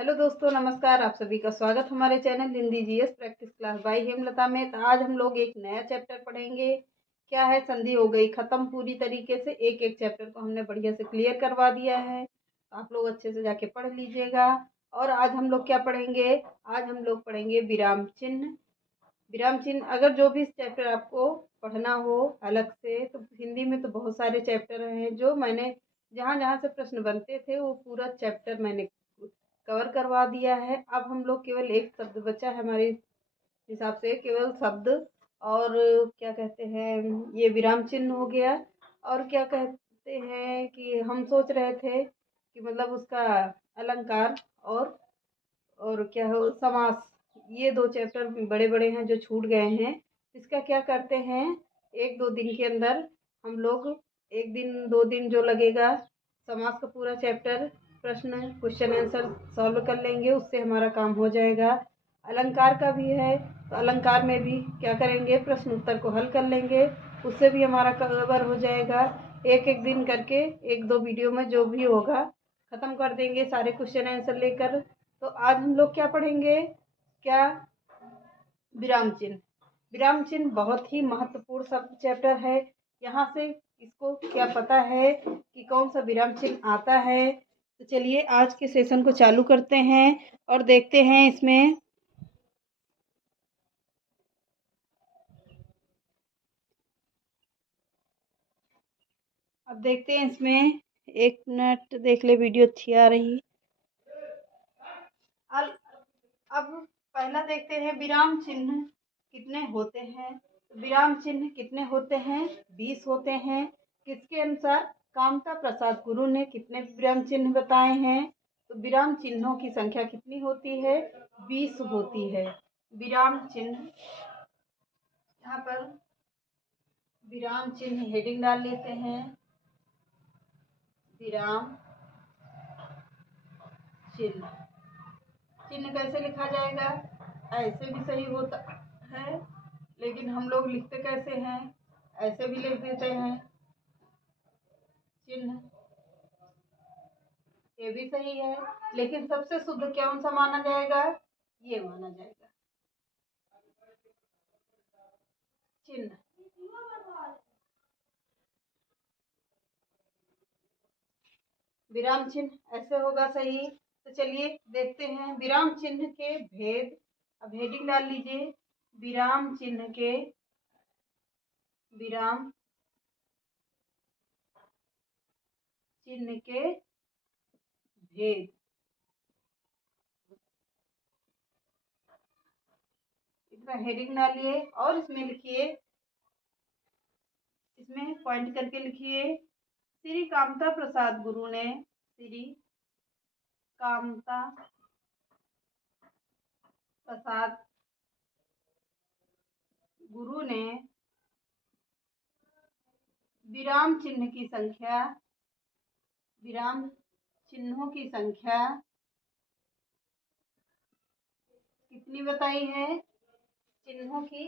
Hello दोस्तों, नमस्कार। आप सभी का स्वागत हमारे channel Hindi GS practice class by Hemlata में। तो आज हम लोग एक नया चैप्टर पढ़ेंगे। क्या है, संधि हो गई खत्म पूरी तरीके से। एक एक चैप्टर को हमने बढ़िया से क्लियर करवा दिया है, तो आप लोग अच्छे से जाके पढ़ लीजिएगा। और आज हम लोग क्या पढ़ेंगे? आज हम लोग पढ़ेंगे विराम चिन्ह। विराम चिन्ह, अगर जो भी चैप्टर आपको पढ़ना हो अलग से, तो हिंदी में तो बहुत सारे चैप्टर हैं जो मैंने जहाँ जहाँ से प्रश्न बनते थे वो पूरा चैप्टर मैंने कवर करवा दिया है। अब हम लोग केवल एक शब्द बचा है हमारे हिसाब से, केवल शब्द। और क्या कहते हैं, ये विराम चिन्ह हो गया। और क्या कहते हैं कि हम सोच रहे थे कि मतलब उसका अलंकार और क्या हो समास, ये दो चैप्टर बड़े बड़े हैं जो छूट गए हैं। इसका क्या करते हैं, एक दो दिन के अंदर हम लोग, एक दिन दो दिन जो लगेगा, समास का पूरा चैप्टर प्रश्न क्वेश्चन आंसर सॉल्व कर लेंगे, उससे हमारा काम हो जाएगा। अलंकार का भी है, तो अलंकार में भी क्या करेंगे, प्रश्न उत्तर को हल कर लेंगे, उससे भी हमारा कवर हो जाएगा। एक एक दिन करके एक दो वीडियो में जो भी होगा ख़त्म कर देंगे सारे क्वेश्चन आंसर लेकर। तो आज हम लोग क्या पढ़ेंगे? क्या? विराम चिन्ह। विराम चिन्ह बहुत ही महत्वपूर्ण सब चैप्टर है। यहाँ से इसको क्या पता है कि कौन सा विराम चिन्ह आता है। तो चलिए आज के सेशन को चालू करते हैं और देखते हैं इसमें। अब देखते हैं इसमें, एक मिनट देख ले, वीडियो अच्छी आ रही। अब पहला देखते हैं, विराम चिन्ह कितने होते हैं। विराम चिन्ह कितने होते हैं? 20 होते हैं। किसके अनुसार? कामता प्रसाद गुरु ने कितने विराम चिन्ह बताए हैं? तो विराम चिन्हों की संख्या कितनी होती है? 20 होती है। विराम चिन्ह, यहाँ पर विराम चिन्ह हेडिंग डाल लेते हैं, विराम चिन्ह। चिन्ह कैसे लिखा जाएगा? ऐसे भी सही होता है, लेकिन हम लोग लिखते कैसे हैं? ऐसे भी लिख देते हैं चिन्ह, ये भी सही है। लेकिन सबसे शुद्ध कौन सा माना जाएगा? ये माना जाएगा चिन्ह। विराम चिन्ह ऐसे होगा सही। तो चलिए देखते हैं विराम चिन्ह के भेद। अब हेडिंग डाल लीजिए, विराम चिन्ह के, विराम चिन्ह के भेद। इतना हेडिंग डालिए और इसमें लिखिए, इसमें पॉइंट करके लिखिए, श्री कामता प्रसाद गुरु ने, श्री कामता प्रसाद गुरु ने विराम चिन्ह की संख्या, विराम चिन्हों की संख्या कितनी बताई है? चिन्हों की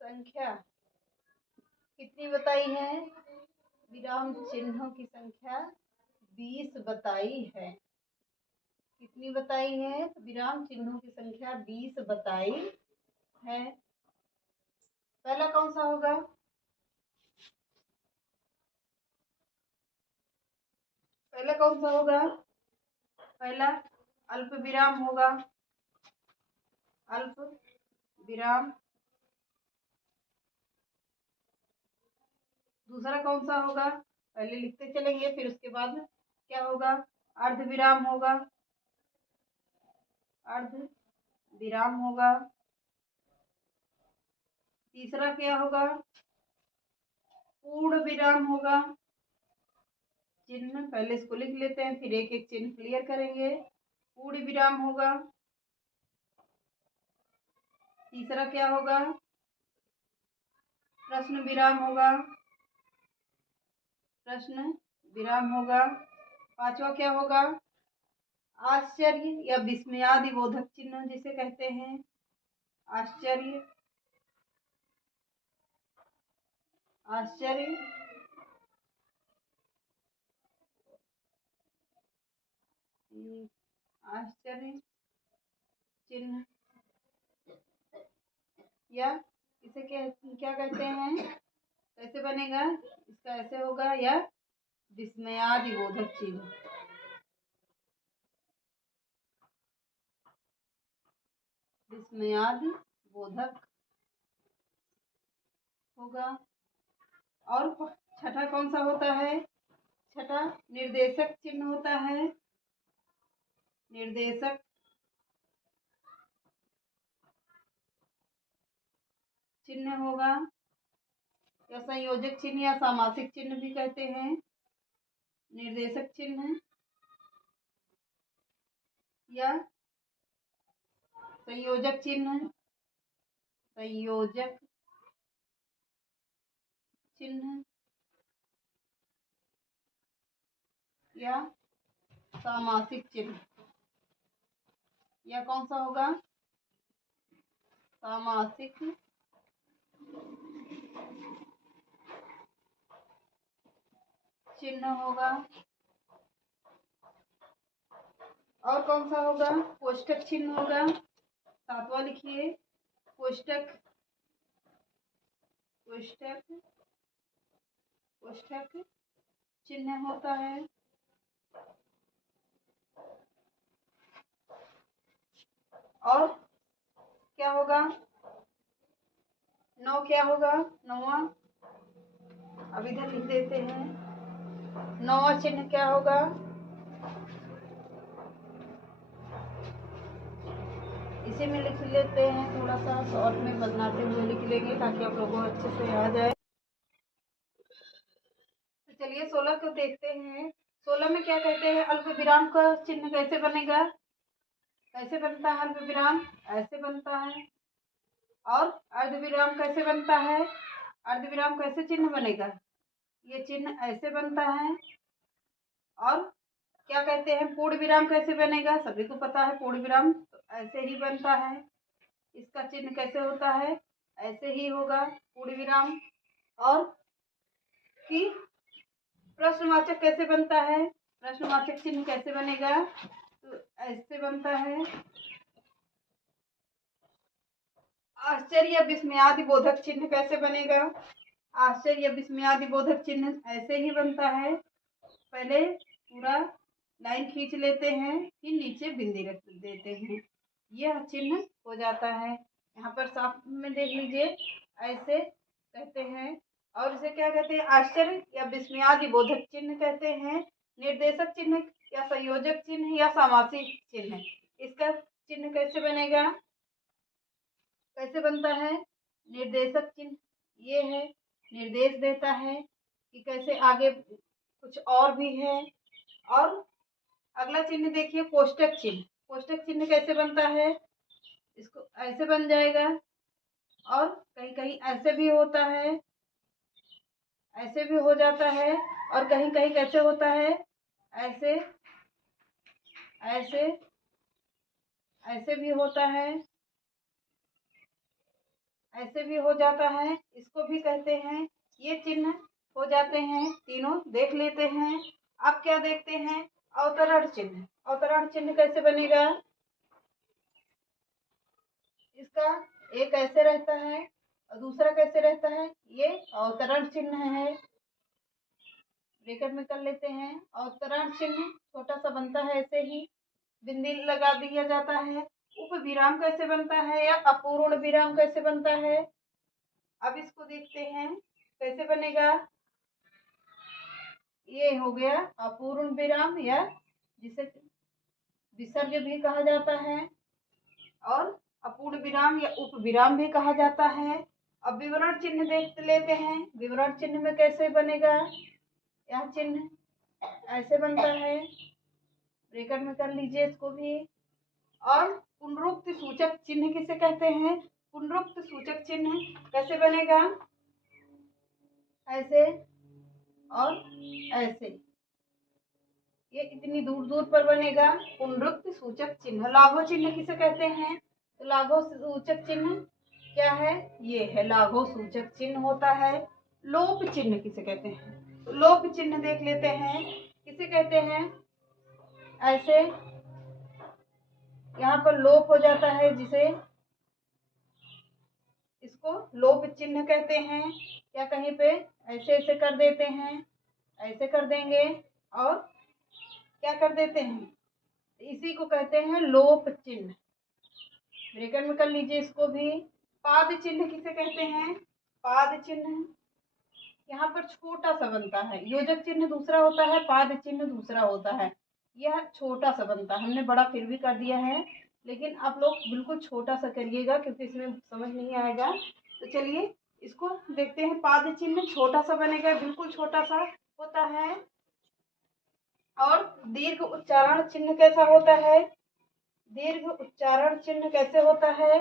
संख्या कितनी बताई है? विराम चिन्हों की संख्या 20 बताई है। कितनी बताई है? विराम चिन्हों की संख्या 20 बताई है। पहला कौन सा होगा? पहला कौन सा होगा? पहला अल्प विराम होगा, अल्प विराम। दूसरा कौन सा होगा? पहले लिखते चलेंगे, फिर उसके बाद क्या होगा? अर्ध विराम होगा, अर्ध विराम होगा। तीसरा क्या होगा? पूर्ण विराम होगा। चिन्ह पहले इसको लिख लेते हैं, फिर एक एक चिन्ह क्लियर करेंगे। पूर्ण विराम होगा। तीसरा क्या होगा? प्रश्न विराम होगा, प्रश्न विराम होगा। पांचवा क्या होगा? आश्चर्य या विस्मयादि बोधक चिन्ह जिसे कहते हैं, आश्चर्य, आश्चर्य आश्चर्य चिन्ह, या इसे क्या कहते हैं, कैसे बनेगा, इसका ऐसे होगा, या विस्मयादिबोधक चिन्ह, विस्मयादिबोधक होगा। और छठा कौन सा होता है, छठा निर्देशक चिन्ह होता है, निर्देशक चिन्ह होगा, या संयोजक चिन्ह या सामासिक चिन्ह भी कहते हैं। निर्देशक चिन्ह या संयोजक चिन्ह, संयोजक चिन्ह या सामासिक चिन्ह, या कौन सा होगा, सामासिक चिन्ह होगा। और कौन सा होगा, कोष्टक चिन्ह होगा। सातवां लिखिए, कोष्टक, कोष्टक, कोष्टक चिन्ह होता है। और क्या होगा, नौ क्या होगा, नौवां, अब इधर लिख देते हैं, नौवां चिन्ह क्या होगा, इसी में लिख लेते हैं, थोड़ा सा शॉर्ट में बनाते हुए लिख लेंगे ताकि आप लोगों को अच्छे से आ जाए। तो चलिए 16 को देखते हैं। 16 में क्या कहते हैं, अल्प विराम का चिन्ह कैसे बनेगा, कैसे बनता है अल्प विराम, ऐसे बनता है। और अर्धविराम कैसे बनता है, अर्धविराम कैसे चिन्ह बनेगा, ये चिन्ह ऐसे बनता है। और क्या कहते हैं, पूर्ण विराम कैसे बनेगा, सभी को पता है पूर्ण विराम तो ऐसे ही बनता है। इसका चिन्ह कैसे होता है, ऐसे ही होगा पूर्ण विराम। और कि प्रश्नवाचक कैसे बनता है, प्रश्नवाचक चिन्ह कैसे बनेगा, तो ऐसे बनता है। आश्चर्य विस्मयादिबोधक चिन्ह कैसे बनेगा, आश्चर्य विस्मयादिबोधक चिन्ह ऐसे ही बनता है। पहले पूरा लाइन खींच लेते हैं, फिर नीचे बिंदी रख देते हैं, यह चिन्ह हो जाता है। यहाँ पर साफ में देख लीजिए, ऐसे कहते हैं। और इसे क्या कहते हैं, आश्चर्य या विस्मयादिबोधक चिन्ह कहते हैं। निर्देशक चिन्ह या संयोजक चिन्ह या सामासिक चिन्ह, इसका चिन्ह कैसे बनेगा, कैसे बनता है, निर्देशक चिन्ह ये है, निर्देश देता है कि कैसे आगे कुछ और भी है। और अगला चिन्ह देखिए, कोष्टक चिन्ह, कोष्टक चिन्ह कैसे बनता है, इसको ऐसे बन जाएगा। और कहीं कहीं ऐसे भी होता है, ऐसे भी हो जाता है। और कहीं कहीं कैसे होता है, ऐसे, ऐसे, ऐसे भी होता है, ऐसे भी हो जाता है, इसको भी कहते हैं। ये चिन्ह हो जाते हैं, तीनों देख लेते हैं। अब क्या देखते हैं, अवतरण चिन्ह, अवतरण चिन्ह कैसे बनेगा, इसका एक ऐसे रहता है और दूसरा कैसे रहता है, ये अवतरण चिन्ह है। ब्रैकेट में कर लेते हैं, अवतरण चिन्ह छोटा सा बनता है, ऐसे ही बिंदी लगा दिया जाता है। उप विराम कैसे बनता है या अपूर्ण विराम कैसे बनता है, अब इसको देखते हैं कैसे बनेगा। ये हो गया अपूर्ण विराम, या जिसे विसर्ग भी कहा जाता है, और अपूर्ण विराम या उप विराम भी कहा जाता है। अब विवरण चिन्ह देख लेते हैं, विवरण चिन्ह में कैसे बनेगा, यह चिन्ह ऐसे बनता है, ब्रैकेट में कर लीजिए इसको भी। और पुनरुक्त सूचक चिन्ह किसे कहते हैं, पुनरुक्त सूचक चिन्ह कैसे बनेगा, ऐसे और ऐसे, ये इतनी दूर दूर पर बनेगा पुनरुक्त सूचक चिन्ह। लाघव चिन्ह किसे कहते हैं, तो लाघव सूचक चिन्ह क्या है, ये है लाघव सूचक चिन्ह होता है। लोप चिन्ह किसे कहते हैं, तो लोप चिन्ह देख लेते हैं, किसे कहते हैं, ऐसे यहाँ पर लोप हो जाता है, जिसे इसको लोप चिन्ह कहते हैं। क्या कहीं पे ऐसे ऐसे कर देते हैं, ऐसे कर देंगे और क्या कर देते हैं, इसी को कहते हैं लोप चिन्ह। ब्रैकेट में कर लीजिए इसको भी। पाद चिन्ह किसे कहते हैं? पाद चिन्ह यहाँ पर छोटा सा बनता है। योजक चिन्ह दूसरा होता है, पाद चिन्ह दूसरा होता है। यह छोटा सा बनता है, हमने बड़ा फिर भी कर दिया है, लेकिन आप लोग बिल्कुल छोटा सा करिएगा क्योंकि इसमें समझ नहीं आएगा। तो चलिए इसको देखते हैं। पाद चिन्ह छोटा सा बनेगा, बिल्कुल छोटा सा होता है। और दीर्घ उच्चारण चिन्ह कैसा होता है? दीर्घ उच्चारण चिन्ह कैसे होता है?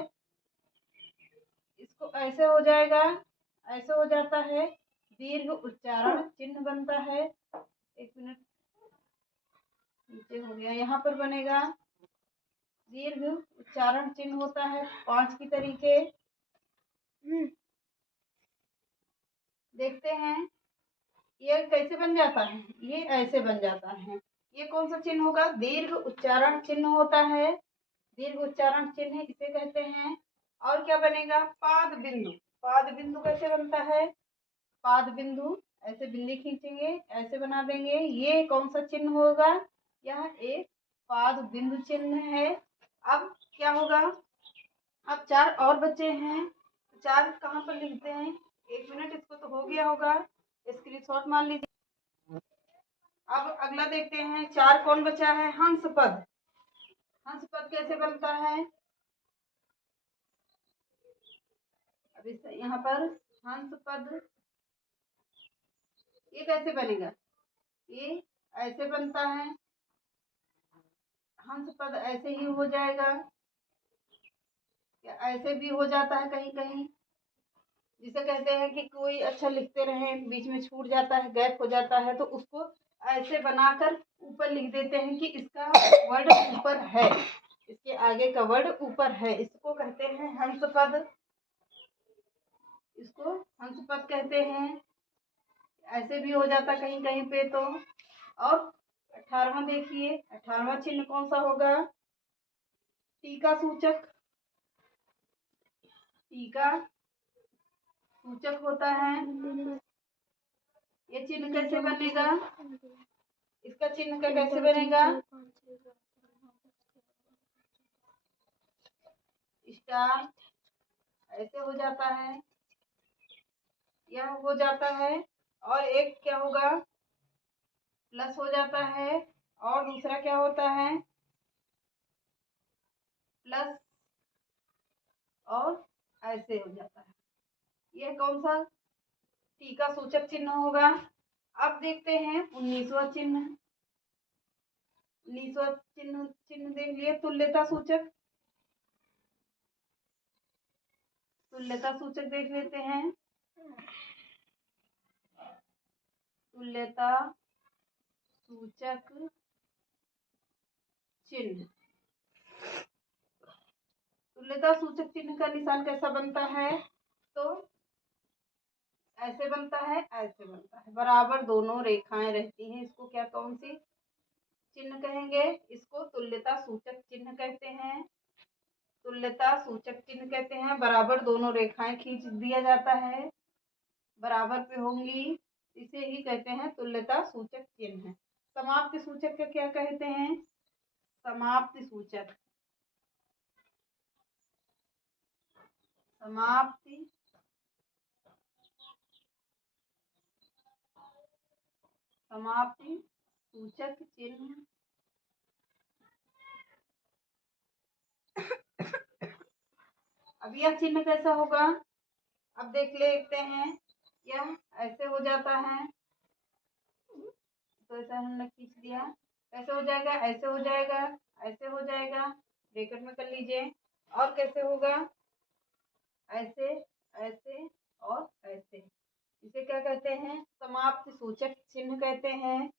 इसको ऐसे हो जाएगा, ऐसे हो जाता है, दीर्घ उच्चारण चिन्ह बनता है। एक मिनट, नीचे हो गया, यहाँ पर बनेगा दीर्घ उच्चारण चिन्ह होता है 5 की तरीके। देखते हैं ये कैसे बन जाता है। ये ऐसे बन जाता है। ये कौन सा चिन्ह होगा? दीर्घ उच्चारण चिन्ह होता है। दीर्घ उच्चारण चिन्ह इसे कहते हैं। और क्या बनेगा? पाद बिंदु। पाद बिंदु कैसे बनता है? पाद बिंदु ऐसे बिंदी खींचेंगे, ऐसे बना देंगे। ये कौन सा चिन्ह होगा? यह एक पाद बिंदु चिन्ह है। अब क्या होगा? अब 4 और बचे हैं। 4 कहाँ पर लिखते हैं? एक मिनट, इसको तो हो गया होगा, स्क्रीनशॉट मान लीजिए। अब अगला देखते हैं, 4 कौन बचा है? हंस पद। हंस पद कैसे बनता है? अब इस यहाँ पर हंस पद, ये कैसे बनेगा? ये ऐसे बनता है। हंस पद ऐसे ही हो जाएगा, या ऐसे भी हो जाता है कहीं कहीं। जिसे कहते हैं कि कोई अच्छा लिखते रहे, बीच में छूट जाता है, गैप हो जाता है, तो उसको ऐसे बनाकर ऊपर लिख देते हैं कि इसका वर्ड ऊपर है, इसके आगे का वर्ड ऊपर है। इसको कहते हैं हंस पद। इसको हंस पद कहते हैं। ऐसे भी हो जाता कहीं कहीं पे तो। और 18वां देखिए, 18वां चिन्ह कौन सा होगा? टीका सूचक। टीका सूचक होता है। ये चिन्ह कैसे बनेगा? इसका चिन्ह का कैसे बनेगा? स्टार ऐसे हो जाता है, यह हो जाता है। और एक क्या होगा? प्लस हो जाता है। और दूसरा क्या होता है? प्लस और ऐसे हो जाता है। यह कौन सा टीका सूचक चिन्ह होगा? अब देखते हैं 19वां चिन्ह। 19वां चिन्ह देख लिए, तुल्यता सूचक। तुल्यता सूचक देख लेते हैं। तुल्यता सूचक चिन्ह। तुल्यता सूचक चिन्ह का निशान कैसा बनता है? तो ऐसे बनता है, ऐसे बनता है, बराबर दोनों रेखाएं रहती हैं। इसको क्या, कौन सी चिन्ह कहेंगे? इसको तुल्यता सूचक चिन्ह कहते हैं। तुल्यता सूचक चिन्ह कहते हैं। बराबर दोनों रेखाएं खींच दिया जाता है, बराबर पे होंगी, इसे ही कहते हैं तुल्यता सूचक चिन्ह। समाप्ति सूचक का क्या कहते हैं? समाप्ति सूचक। समाप्ति समाप्ति सूचक चिन्ह। अब यह चिन्ह कैसा होगा? अब देख लेते हैं। यह ऐसे हो जाता है, तो ऐसा हमने खींच दिया। कैसे हो जाएगा? ऐसे हो जाएगा, ऐसे हो जाएगा, ब्रैकेट में कर लीजिए। और कैसे होगा? ऐसे, ऐसे और ऐसे। इसे क्या कहते हैं? समाप्ति सूचक चिन्ह कहते हैं।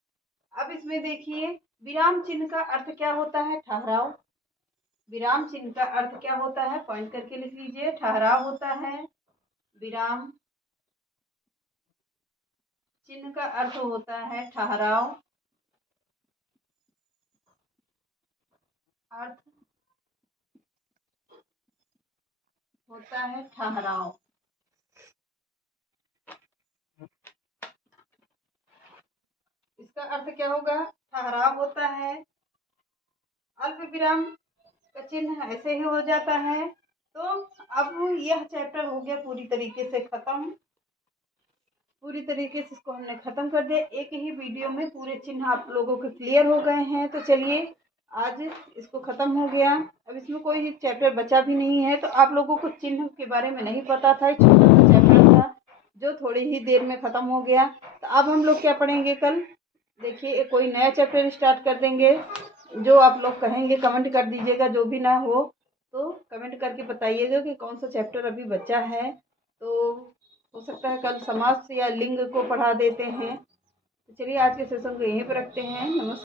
अब इसमें देखिए, विराम चिन्ह का अर्थ क्या होता है? ठहराव। विराम चिन्ह का अर्थ क्या होता है? पॉइंट करके लिख लीजिए। ठहराव होता है। विराम चिन्ह का अर्थ होता है ठहराव। अर्थ होता है ठहराव। इसका अर्थ क्या होगा? ठहराव होता है। अल्प विराम का चिन्ह ऐसे ही हो जाता है। तो अब यह चैप्टर हो गया पूरी तरीके से खत्म। पूरी तरीके से इसको हमने खत्म कर दिया। एक ही वीडियो में पूरे चिन्ह आप लोगों के क्लियर हो गए हैं। तो चलिए आज इसको खत्म हो गया। अब इसमें कोई चैप्टर बचा भी नहीं है। तो आप लोगों को चिन्ह के बारे में नहीं पता था, छोटा सा चैप्टर था जो थोड़ी ही देर में खत्म हो गया। तो अब हम लोग क्या पढ़ेंगे कल? देखिए कोई नया चैप्टर स्टार्ट कर देंगे। जो आप लोग कहेंगे कमेंट कर दीजिएगा, जो भी ना हो तो कमेंट करके बताइएगा कि कौन सा चैप्टर अभी बचा है। तो हो सकता है कल समास या लिंग को पढ़ा देते हैं। तो चलिए आज के सेशन को यहीं पर रखते हैं। नमस्कार।